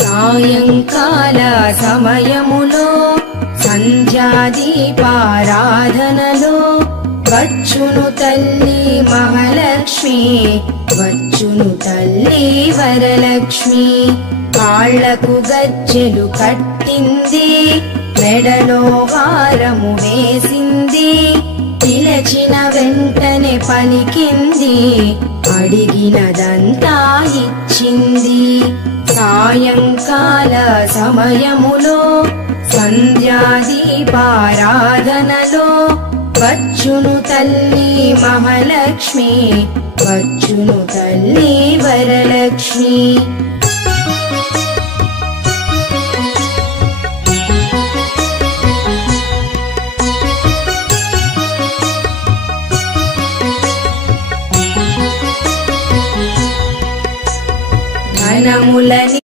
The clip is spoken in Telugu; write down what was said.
సాయంకాల సమయములో సంధ్యాదీపారాధనలో వచ్చును తల్లి మహాలక్ష్మి, వచ్చును తల్లి వరలక్ష్మి. కాళ్లకు గజ్జెలు కట్టింది, మెడలో హారము వేసింది, పిలచిన వెంటనే పలికింది, అడిగినదంతా ఇచ్చింది. సాయంకాల సమయములో సంధ్యాదీపారాధనలో వచ్చును తల్లి మహాలక్ష్మి, వచ్చును తల్లి వరలక్ష్మి. ధనములని